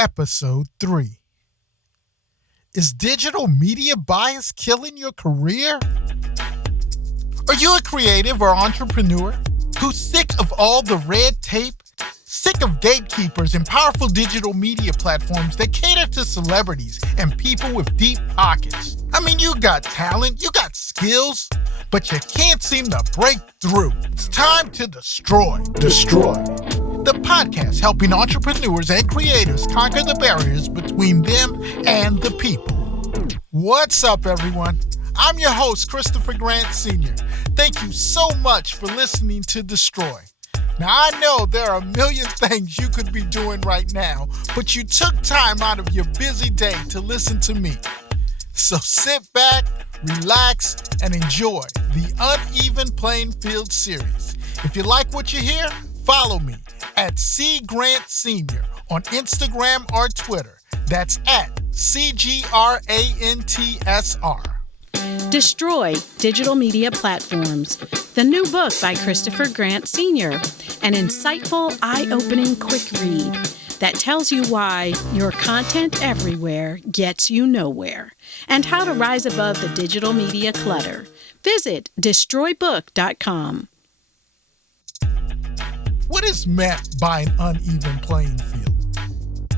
Episode 3. Is digital media bias killing your career? Are you a creative or entrepreneur who's sick of all the red tape, sick of gatekeepers and powerful digital media platforms that cater to celebrities and people with deep pockets? I mean, you got talent, you got skills, but you can't seem to break through. It's time to destroy. The podcast helping entrepreneurs and creators conquer the barriers between them and the people. What's up, everyone? I'm your host, Christopher Grant Sr. Thank you so much for listening to Destroy. Now, I know there are a million things you could be doing right now, but you took time out of your busy day to listen to me. So sit back, relax, and enjoy the Uneven Playing Field series. If you like what you hear, follow me at C Grant Sr. on Instagram or Twitter. That's at CGRANTSR. Destroy Digital Media Platforms, the new book by Christopher Grant Sr., an insightful, eye-opening quick read that tells you why your content everywhere gets you nowhere and how to rise above the digital media clutter. Visit destroybook.com. What is meant by an uneven playing field?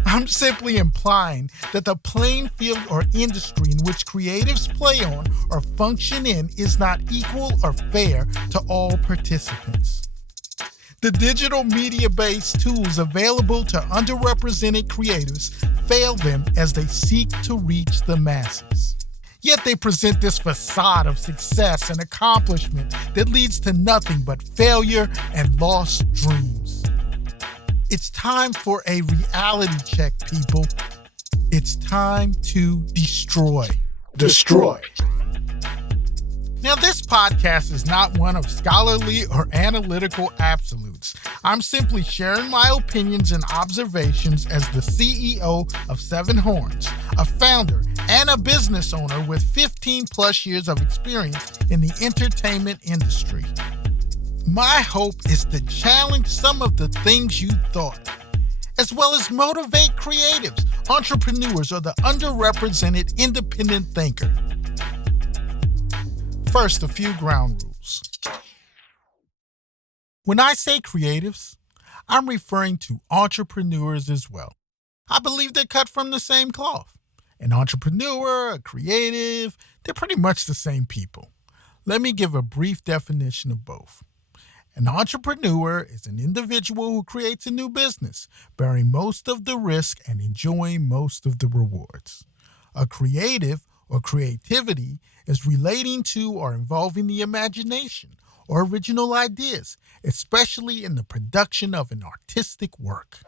I'm simply implying that the playing field or industry in which creatives play on or function in is not equal or fair to all participants. The digital media-based tools available to underrepresented creatives fail them as they seek to reach the masses. Yet they present this facade of success and accomplishment that leads to nothing but failure and lost dreams. It's time for a reality check, people. It's time to destroy. Now, this podcast is not one of scholarly or analytical absolutes. I'm simply sharing my opinions and observations as the CEO of SEVENHORNS, a founder and a business owner with 15 plus years of experience in the entertainment industry. My hope is to challenge some of the things you thought, as well as motivate creatives, entrepreneurs, or the underrepresented independent thinker. First, a few ground rules. When I say creatives, I'm referring to entrepreneurs as well. I believe they're cut from the same cloth. An entrepreneur, a creative, they're pretty much the same people. Let me give a brief definition of both. An entrepreneur is an individual who creates a new business, bearing most of the risk and enjoying most of the rewards. A creative or creativity is relating to or involving the imagination or original ideas, especially in the production of an artistic work.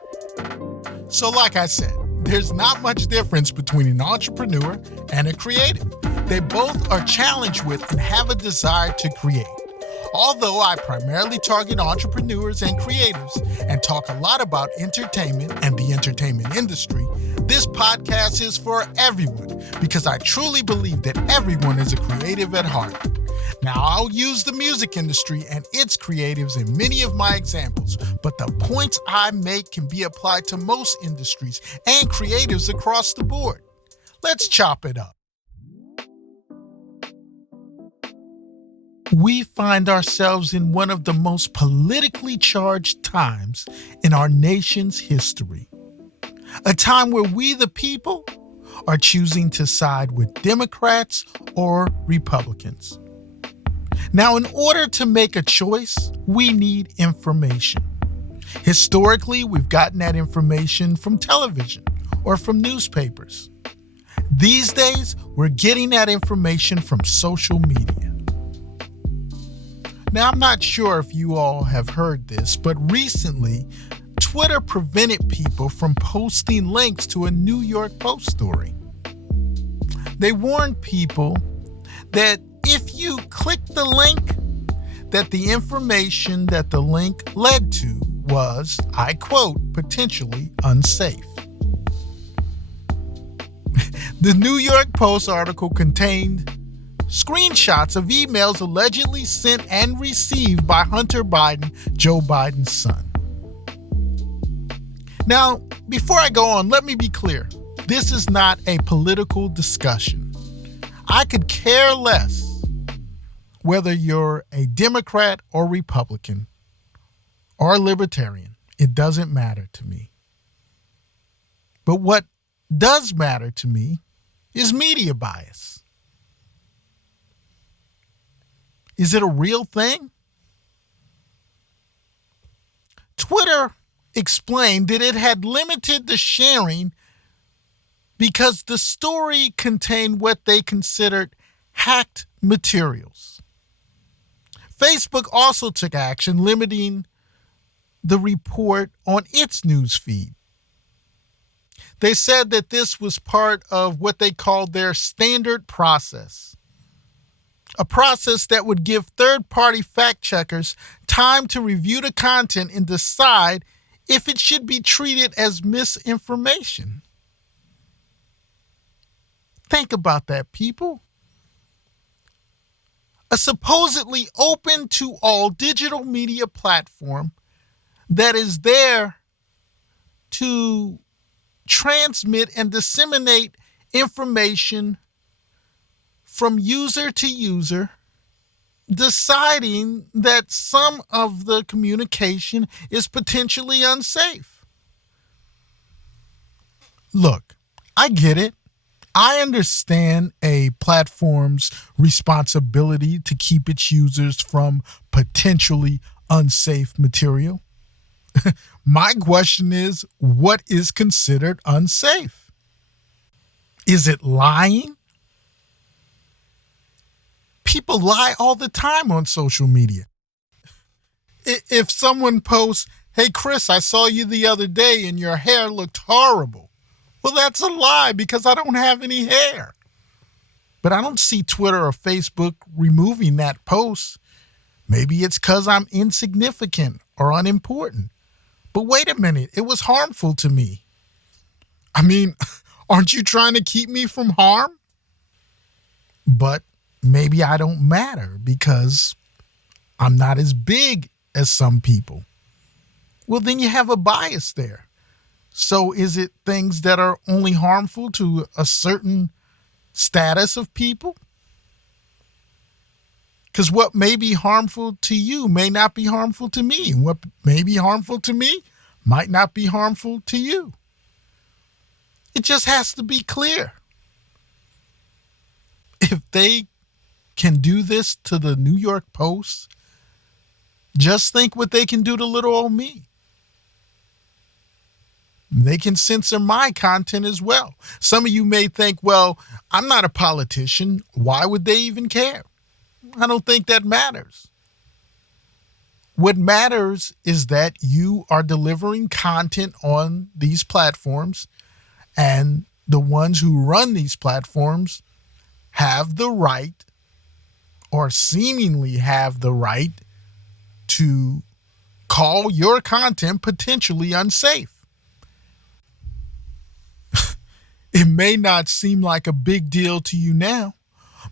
So like I said, there's not much difference between an entrepreneur and a creative. They both are challenged with and have a desire to create. Although I primarily target entrepreneurs and creatives and talk a lot about entertainment and the entertainment industry, this podcast is for everyone because I truly believe that everyone is a creative at heart. Now, I'll use the music industry and its creatives in many of my examples, but the points I make can be applied to most industries and creatives across the board. Let's chop it up. We find ourselves in one of the most politically charged times in our nation's history. A time where we, the people, are choosing to side with Democrats or Republicans. Now, in order to make a choice, we need information. Historically, we've gotten that information from television or from newspapers. These days, we're getting that information from social media. Now, I'm not sure if you all have heard this, but recently, Twitter prevented people from posting links to a New York Post story. They warned people that if you click the link, that the information that the link led to was, I quote, potentially unsafe. The New York Post article contained screenshots of emails allegedly sent and received by Hunter Biden, Joe Biden's son. Now, Before I go on, let me be clear. This is not a political discussion. I could care less whether you're a Democrat or Republican or a Libertarian. It doesn't matter to me. But what does matter to me is media bias. Is it a real thing? Twitter explained that it had limited the sharing because the story contained what they considered hacked materials. Facebook also took action, limiting the report on its news feed. They said that this was part of what they called their standard process, a process that would give third-party fact-checkers time to review the content and decide if it should be treated as misinformation. Think about that, people. A supposedly open to all digital media platform that is there to transmit and disseminate information from user to user, deciding that some of the communication is potentially unsafe. Look, I get it. I understand a platform's responsibility to keep its users from potentially unsafe material. My question is, what is considered unsafe? Is it lying? People lie all the time on social media. If someone posts, "Hey Chris, I saw you the other day and your hair looked horrible." Well, that's a lie because I don't have any hair. But I don't see Twitter or Facebook removing that post. Maybe it's because I'm insignificant or unimportant. But wait a minute, it was harmful to me. I mean, aren't you trying to keep me from harm? But maybe I don't matter because I'm not as big as some people. Well, then you have a bias there. So is it things that are only harmful to a certain status of people? Because what may be harmful to you may not be harmful to me. And what may be harmful to me might not be harmful to you. It just has to be clear. If they can do this to the New York Post, just think what they can do to little old me. They can censor my content as well. Some of you may think, well, I'm not a politician. Why would they even care? I don't think that matters. What matters is that you are delivering content on these platforms, and the ones who run these platforms have the right, or seemingly have the right, to call your content potentially unsafe. It may not seem like a big deal to you now,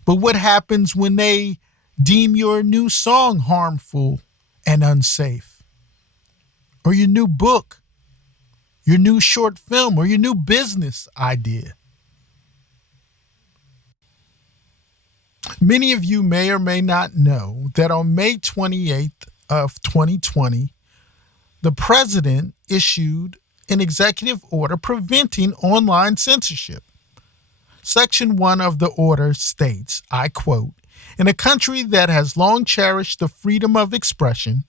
but what happens when they deem your new song harmful and unsafe? Or your new book, your new short film, or your new business idea? Many of you may or may not know that on May 28th of 2020, the president issued an executive order preventing online censorship. Section 1 of the order states, I quote, "In a country that has long cherished the freedom of expression,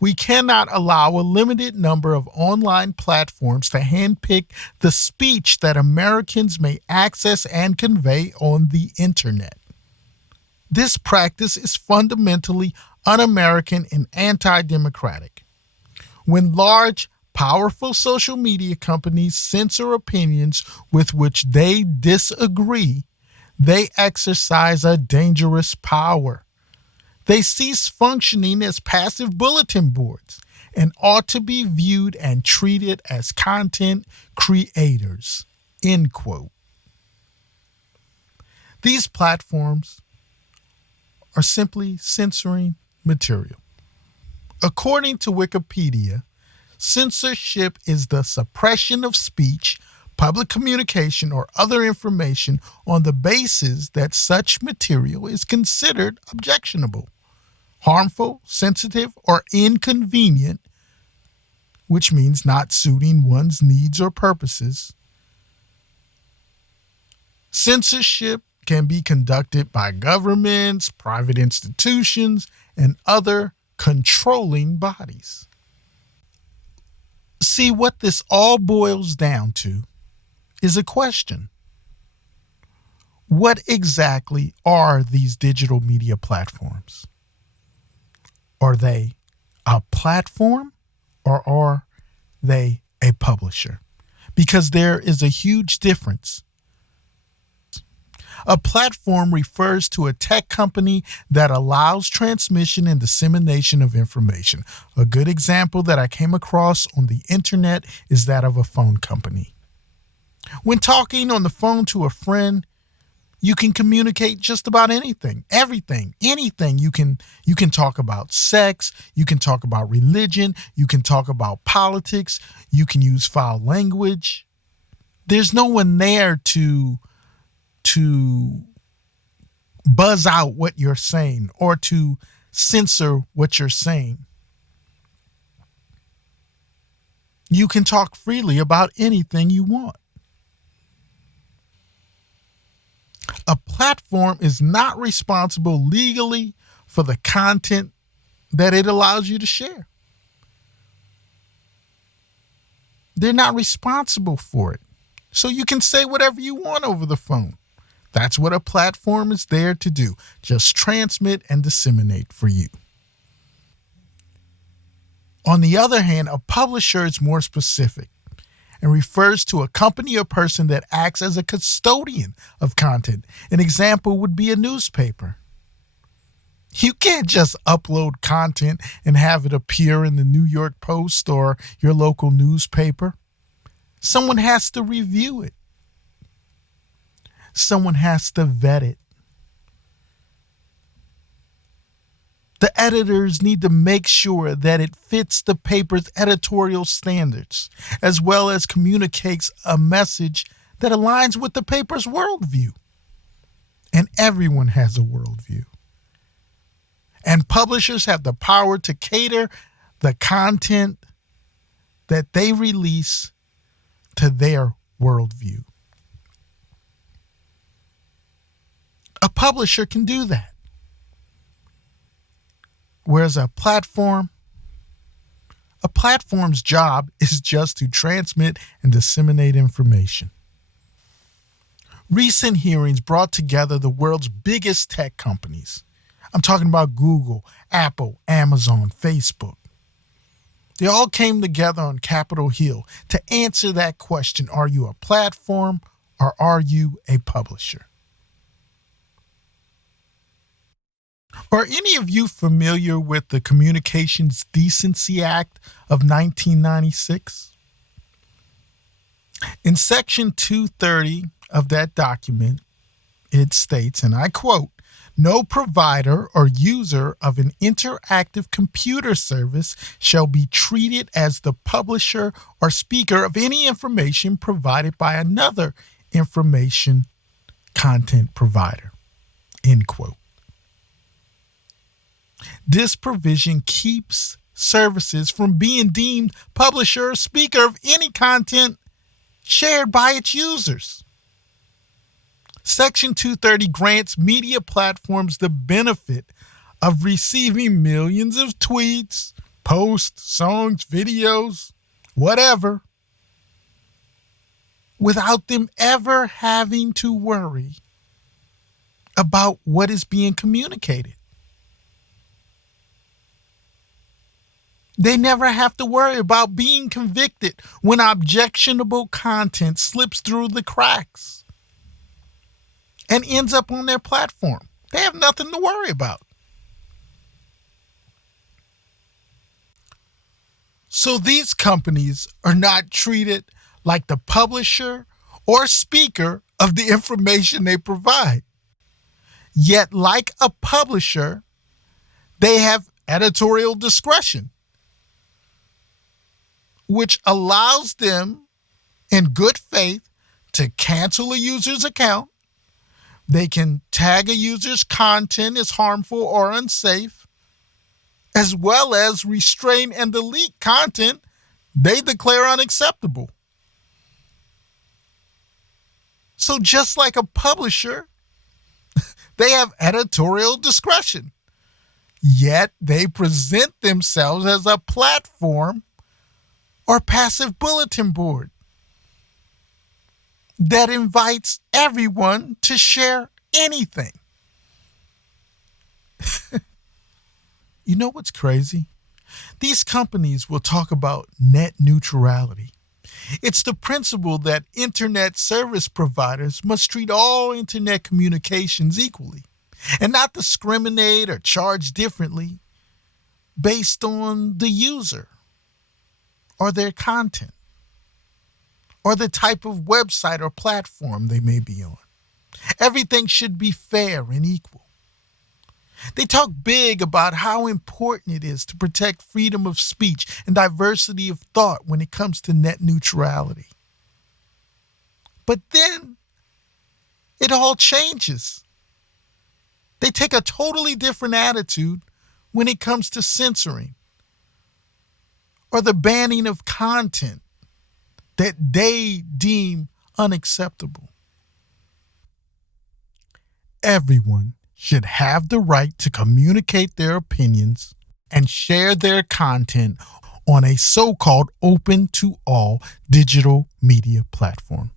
we cannot allow a limited number of online platforms to handpick the speech that Americans may access and convey on the internet. This practice is fundamentally un-American and anti-democratic. When large, powerful social media companies censor opinions with which they disagree, they exercise a dangerous power. They cease functioning as passive bulletin boards and ought to be viewed and treated as content creators." End quote. These platforms are simply censoring material. According to Wikipedia, Censorship is the suppression of speech, public communication, or other information on the basis that such material is considered objectionable, harmful, sensitive, or inconvenient, which means not suiting one's needs or purposes. Censorship can be conducted by governments, private institutions, and other controlling bodies. See, what this all boils down to is a question. What exactly are these digital media platforms? Are they a platform or are they a publisher? Because there is a huge difference. A platform refers to a tech company that allows transmission and dissemination of information. A good example that I came across on the internet is that of a phone company. When talking on the phone to a friend, you can communicate just about anything, everything, anything. You can talk about sex, you can talk about religion, you can talk about politics, you can use foul language. There's no one there to buzz out what you're saying or to censor what you're saying. You can talk freely about anything you want. A platform is not responsible legally for the content that it allows you to share. They're not responsible for it. So you can say whatever you want over the phone. That's what a platform is there to do. Just transmit and disseminate for you. On the other hand, a publisher is more specific and refers to a company or person that acts as a custodian of content. An example would be a newspaper. You can't just upload content and have it appear in the New York Post or your local newspaper. Someone has to review it. Someone has to vet it. The editors need to make sure that it fits the paper's editorial standards, as well as communicates a message that aligns with the paper's worldview. And everyone has a worldview. And publishers have the power to cater the content that they release to their worldview. A publisher can do that. Whereas a platform's job is just to transmit and disseminate information. Recent hearings brought together the world's biggest tech companies. I'm talking about Google, Apple, Amazon, Facebook. They all came together on Capitol Hill to answer that question: are you a platform or are you a publisher? Are any of you familiar with the Communications Decency Act of 1996? In Section 230 of that document, it states, and I quote, "No provider or user of an interactive computer service shall be treated as the publisher or speaker of any information provided by another information content provider." End quote. This provision keeps services from being deemed publisher or speaker of any content shared by its users. Section 230 grants media platforms the benefit of receiving millions of tweets, posts, songs, videos, whatever, without them ever having to worry about what is being communicated. They never have to worry about being convicted when objectionable content slips through the cracks and ends up on their platform. They have nothing to worry about. So these companies are not treated like the publisher or speaker of the information they provide. Yet, like a publisher, they have editorial discretion. which allows them in good faith to cancel a user's account. They can tag a user's content as harmful or unsafe, as well as restrain and delete content they declare unacceptable. So just like a publisher, they have editorial discretion, yet they present themselves as a platform or passive bulletin board that invites everyone to share anything. You know what's crazy? These companies will talk about net neutrality. It's the principle that internet service providers must treat all internet communications equally and not discriminate or charge differently based on the user or their content or the type of website or platform they may be on. Everything should be fair and equal. They talk big about how important it is to protect freedom of speech and diversity of thought when it comes to net neutrality. But then it all changes. They take a totally different attitude when it comes to censoring or the banning of content that they deem unacceptable. Everyone should have the right to communicate their opinions and share their content on a so-called open to all digital media platform,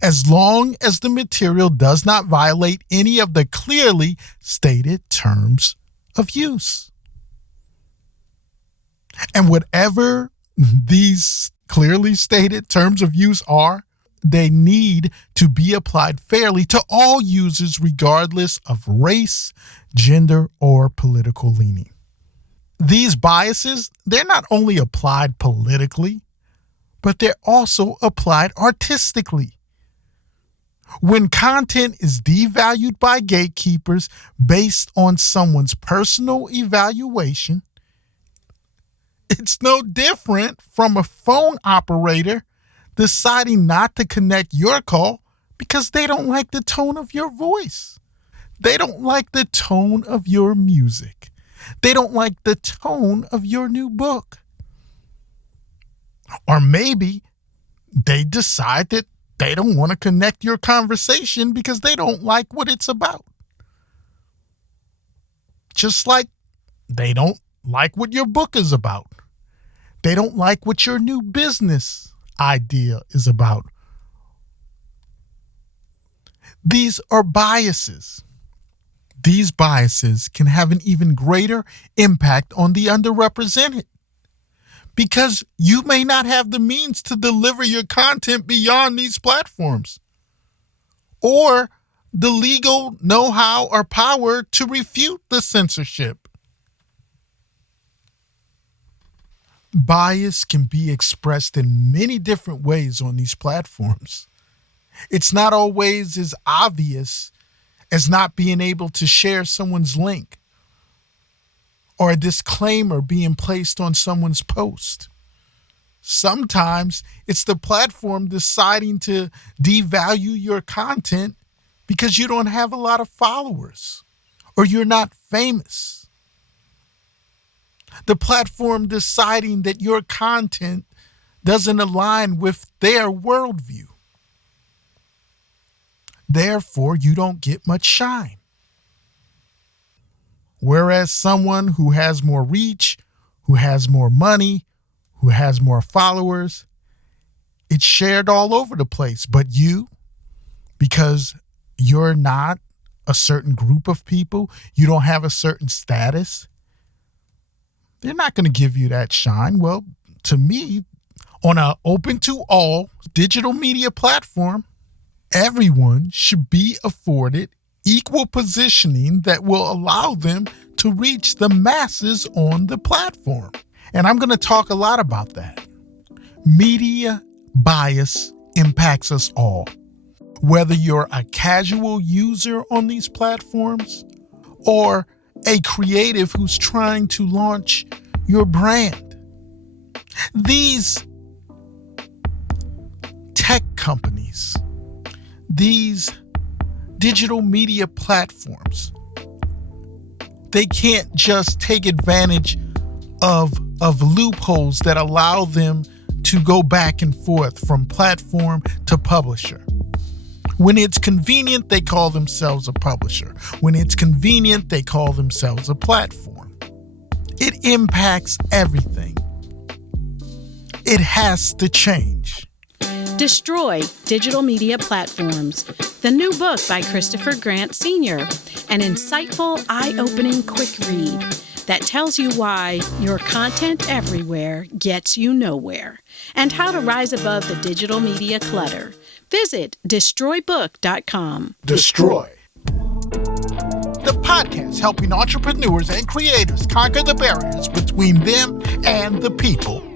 as long as the material does not violate any of the clearly stated terms of use. And whatever these clearly stated terms of use are, they need to be applied fairly to all users regardless of race, gender, or political leaning. These biases, they're not only applied politically, but they're also applied artistically. When content is devalued by gatekeepers based on someone's personal evaluation, it's no different from a phone operator deciding not to connect your call because they don't like the tone of your voice. They don't like the tone of your music. They don't like the tone of your new book. Or maybe they decide that they don't want to connect your conversation because they don't like what it's about. Just like they don't like what your book is about. They don't like what your new business idea is about. These are biases. These biases can have an even greater impact on the underrepresented because you may not have the means to deliver your content beyond these platforms or the legal know-how or power to refute the censorship. Bias can be expressed in many different ways on these platforms. It's not always as obvious as not being able to share someone's link or a disclaimer being placed on someone's post. Sometimes it's the platform deciding to devalue your content because you don't have a lot of followers or you're not famous. The platform deciding that your content doesn't align with their worldview. Therefore, you don't get much shine. Whereas someone who has more reach, who has more money, who has more followers, it's shared all over the place. But you, because you're not a certain group of people, you don't have a certain status, they're not going to give you that shine. Well, to me, on an open to all digital media platform, everyone should be afforded equal positioning that will allow them to reach the masses on the platform. And I'm going to talk a lot about that. Media bias impacts us all. Whether you're a casual user on these platforms or a creative who's trying to launch your brand. These tech companies, these digital media platforms, they can't just take advantage of loopholes that allow them to go back and forth from platform to publisher. When it's convenient, they call themselves a publisher. When it's convenient, they call themselves a platform. It impacts everything. It has to change. Destroy Digital Media Platforms, the new book by Christopher Grant Sr., an insightful, eye-opening quick read that tells you why your content everywhere gets you nowhere and how to rise above the digital media clutter. Visit destroybook.com. Destroy. The podcast helping entrepreneurs and creators conquer the barriers between them and the people.